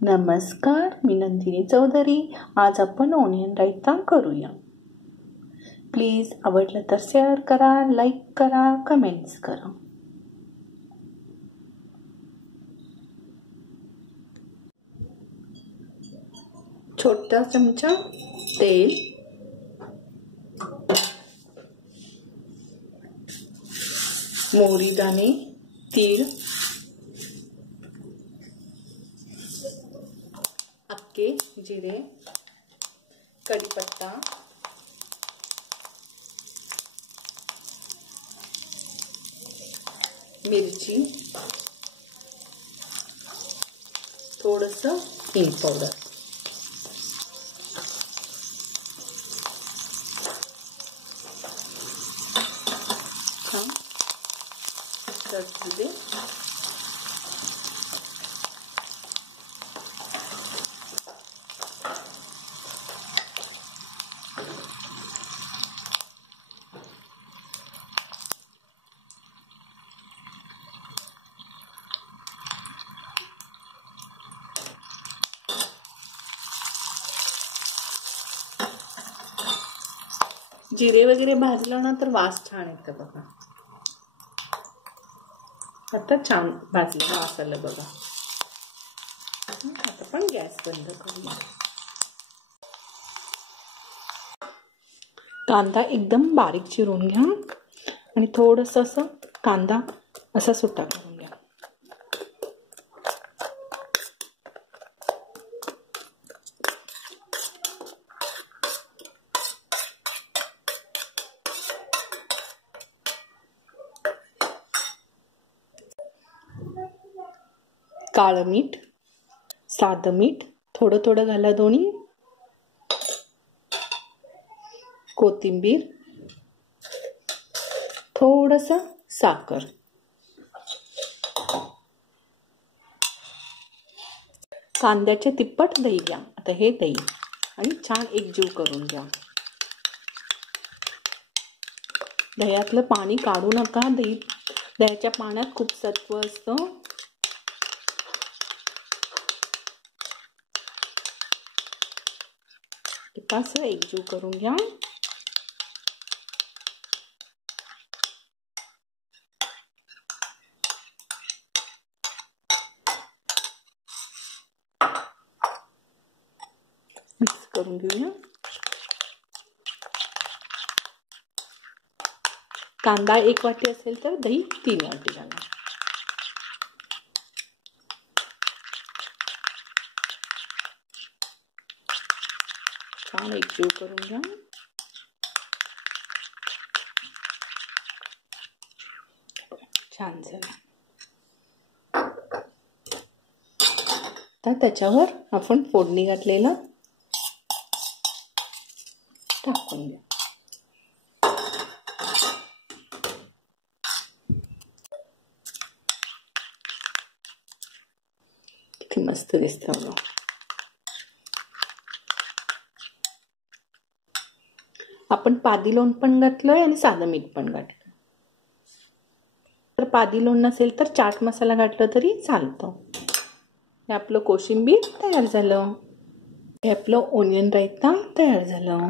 नमस्कार, मी नंदिनी चौधरी। आज आपण ओनियन रायता करूया। प्लीज आवडलं तर शेअर करा, लाईक करा, कमेंट्स करा। छोटा चमचा तेल, मोहरी दाणे, तीळ, अक्के जिरे, कढीपत्ता, मिरची, थोडंसं हिंग पावडर, दे जिरे वगैरे भाजलं ना तर वास छान येतं बघा। आता छान भाजलं, वास आलं बघा। आता पण गॅस बंद करूया। कांदा एकदम बारीक चिरून घ्या आणि थोडंसं असं कांदा असा सुट्टा करून घ्या। काळं मीठ, साधं मीठ, थोडं थोडं घाला दोन्ही, कोथिंबीर, थोडंसं साखर, कांद्याचे तिप्पट दही घ्या। आता हे दही आणि छान एकजीव करून घ्या। दह्यातलं पाणी काढू नका, दह्याच्या पाण्यात खूप सत्व असतं। असं एकजीव करून घ्या। मिक्स करून घेऊया। कांदा 1 वाटी असेल तर दही 3 वाटी घाला। छान एकजीव करून घ्या। छान झालं। तर त्याच्यावर आपण फोडणी घातलेलं टाकून द्या। किती मस्त दिसतं बघा। आपण पादिलोण पण घातलंय आणि साधं मीठ पण घातलं। तर पादिलोण नसेल तर चाट मसाला घातला तरी चालतं। हे आपलं कोशिंबीर तयार झालं। हे आपलं ओनियन रायता तयार झालं।